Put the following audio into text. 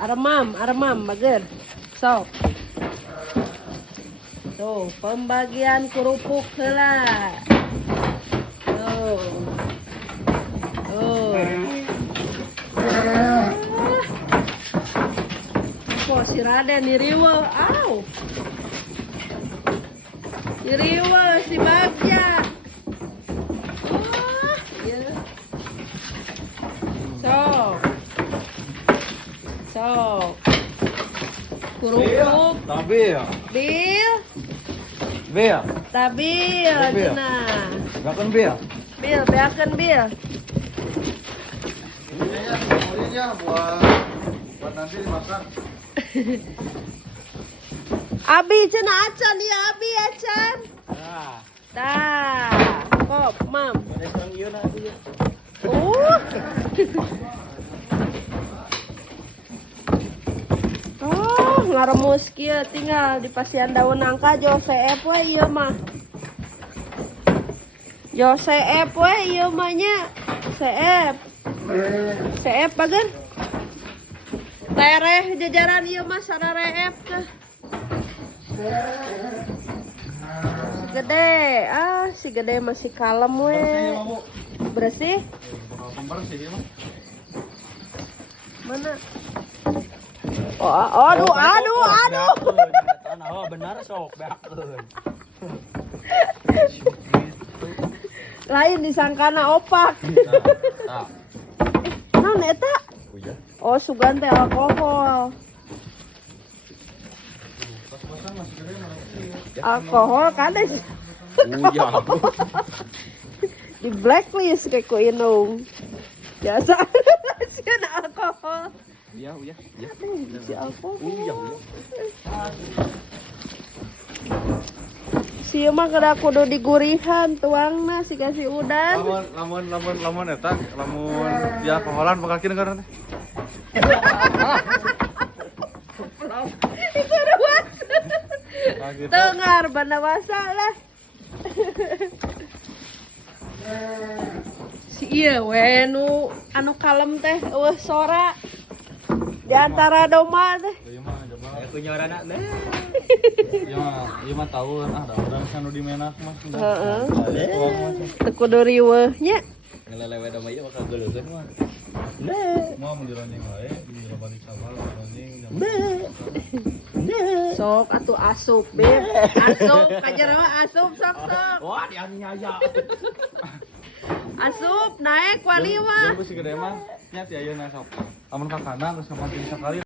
Aremam, bager. Sok. Tuh, pembagian kerupuk heula. Tuh. Tuh. Kok si Raden iriwe, au. Iriwe si Bagja. Ya. Sok. Sok. Kerupuk. Tabil. Bil. Bil. Tabil. Bil. Cenah. Bahkan bil. Bil, beakeun bil. Ini buat nanti dimakan. Abi cenah acan ya Abi acan. Nah, Dah. Kop, Mam. ada sang ieu na atuh. Oh, ngaremus kieu tinggal di pasian daun nangka Josef we ieu mah. Josef we ieu mah nya. Seep bageun. Tereh jajaran ieu mah sarareep teh. Si gede masih kalem we. Bersih? Mana? Oh, aduh. Oh, benar sok beakeun. Lain disangkana opak. Nah. Naon eta? Oh, sugan teh alkohol. Alkohol kades. Uyah. Di blacklist kayak ku Inung. Biasa sieun alkohol. Iya. Si alkohol. Uyah. Si mah kada kudu digurihan tuangna si kasih udan. Lamun eta, lamun dia alkoholan bakal kieu negara teh. Itu ruas. Gitu. Tengar bandawasa lah. Si iya we nu anu kalem teh eueuh sora di antara doma teh. Ieu mah coba. Aku nyorana teh. Ieu mah tahu da urang sanu di menak mah. Heeh. Teu kudu riweuh nya. Ngelelewe doma ieu bakal geuleuseun mah. Mau mendiranding wae di robani sabar ranting. Sok atuh asup beb. Asup kajar mah asup sok. Wah, dianiaya. Asup naik wali mah. Geus si gede mah nya ti ayeuna sok. Amun ka kanan geus ngamatin sakali